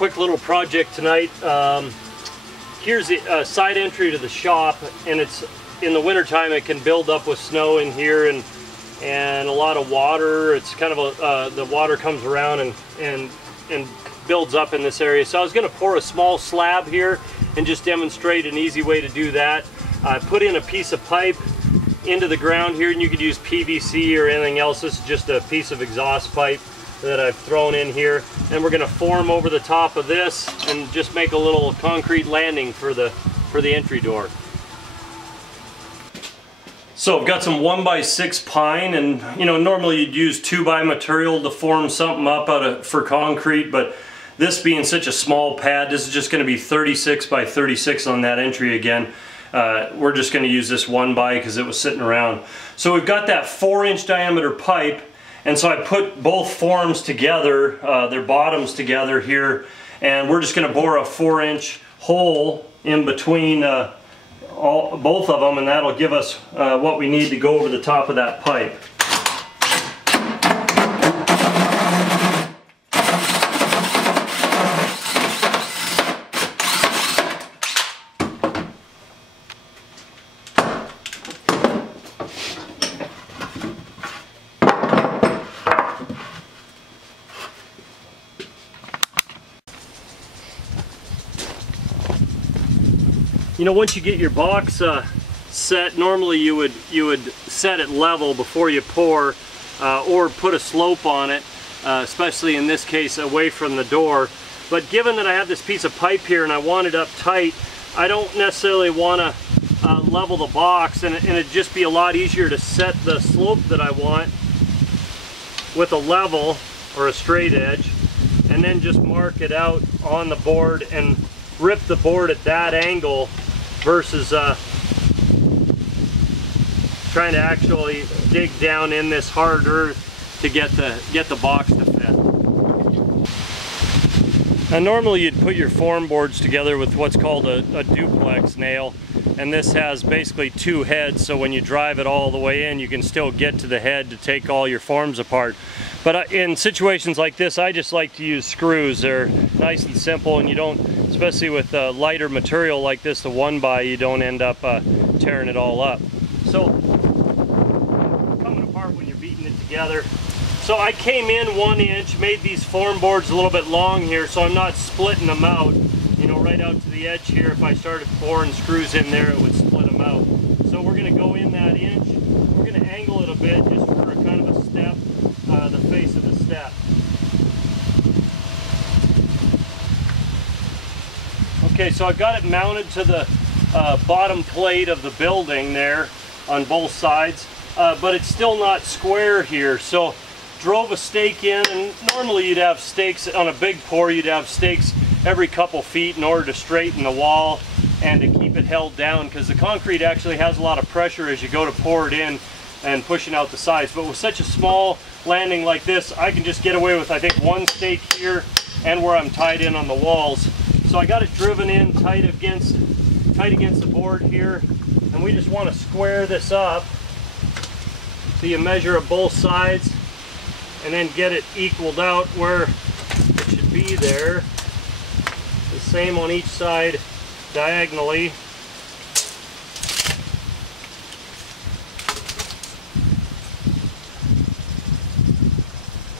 quick little project tonight. Here's the side entry to the shop, and it's in the wintertime it can build up with snow in here and a lot of water. It's kind of the water comes around and builds up in this area. So I was going to pour a small slab here and just demonstrate an easy way to do that. I put in a piece of pipe into the ground here, and you could use PVC or anything else. This is just a piece of exhaust pipe that I've thrown in here, and we're going to form over the top of this and just make a little concrete landing for the entry door. So I've got some 1x6 pine, and you know, normally you'd use 2x material to form something up for concrete, but this being such a small pad, this is just going to be 36x36 on that entry again. We're just going to use this 1x because it was sitting around. So we've got that 4-inch diameter pipe, and so I put both forms together, their bottoms together here, and we're just going to bore a 4-inch hole in between both of them, and that'll give us what we need to go over the top of that pipe. You know, once you get your box set, normally you would set it level before you pour, or put a slope on it, especially in this case away from the door. But given that I have this piece of pipe here and I want it up tight, I don't necessarily want to level the box, and it'd just be a lot easier to set the slope that I want with a level or a straight edge, and then just mark it out on the board and rip the board at that angle versus trying to actually dig down in this hard earth to get the box to fit. Now normally you'd put your form boards together with what's called a duplex nail, and this has basically 2 heads, so when you drive it all the way in you can still get to the head to take all your forms apart. But in situations like this, I just like to use screws. They're nice and simple, and you don't, especially with lighter material like this, the 1x, you don't end up tearing it all up. So, coming apart when you're beating it together. So I came in 1 inch, made these form boards a little bit long here, so I'm not splitting them out, you know, right out to the edge here. If I started pouring screws in there, it would split them out. So we're going to go in that inch. We're going to angle it a bit just for a kind of a step, the face of the step. Okay, so I've got it mounted to the bottom plate of the building there on both sides, but it's still not square here. So drove a stake in, and normally you'd have stakes on a big pour, you'd have stakes every couple feet in order to straighten the wall and to keep it held down, because the concrete actually has a lot of pressure as you go to pour it in and pushing out the sides. But with such a small landing like this, I can just get away with, I think, 1 stake here and where I'm tied in on the walls. So I got it driven in tight against the board here, and we just want to square this up. So you measure at both sides and then get it equaled out where it should be there. The same on each side diagonally.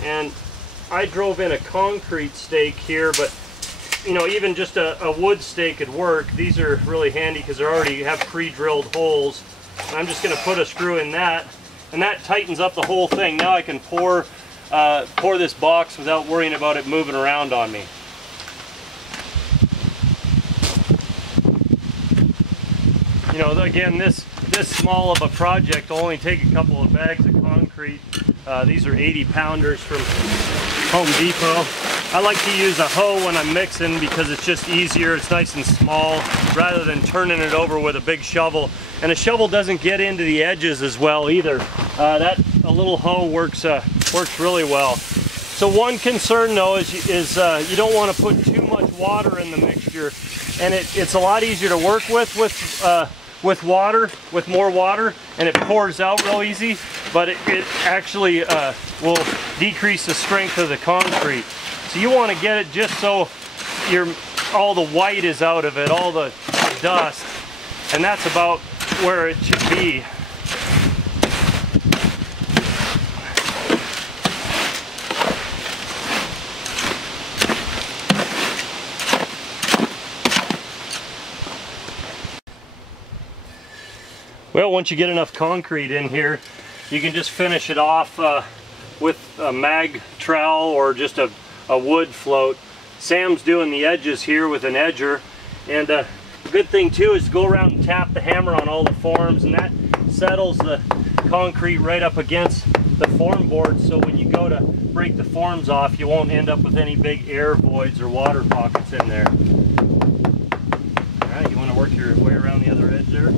And I drove in a concrete stake here, but you know, even just a wood stake could work. These are really handy because they already have pre-drilled holes. And I'm just going to put a screw in that, and that tightens up the whole thing. Now I can pour this box without worrying about it moving around on me. You know, again, this small of a project will only take a couple of bags of concrete. These are 80-pounders from Home Depot. I like to use a hoe when I'm mixing because it's just easier. It's nice and small rather than turning it over with a big shovel. And a shovel doesn't get into the edges as well either. A little hoe works really well. So one concern though is you don't want to put too much water in the mixture, and it's a lot easier to work with more water, and it pours out real easy, but it actually will decrease the strength of the concrete. So you want to get it just so all the white is out of it, all the dust, and that's about where it should be. Well, once you get enough concrete in here, you can just finish it off with a mag trowel or just a wood float. Sam's doing the edges here with an edger, and the good thing too is to go around and tap the hammer on all the forms, and that settles the concrete right up against the form board, so when you go to break the forms off, you won't end up with any big air voids or water pockets in there. Alright, you want to work your way around the other edge there?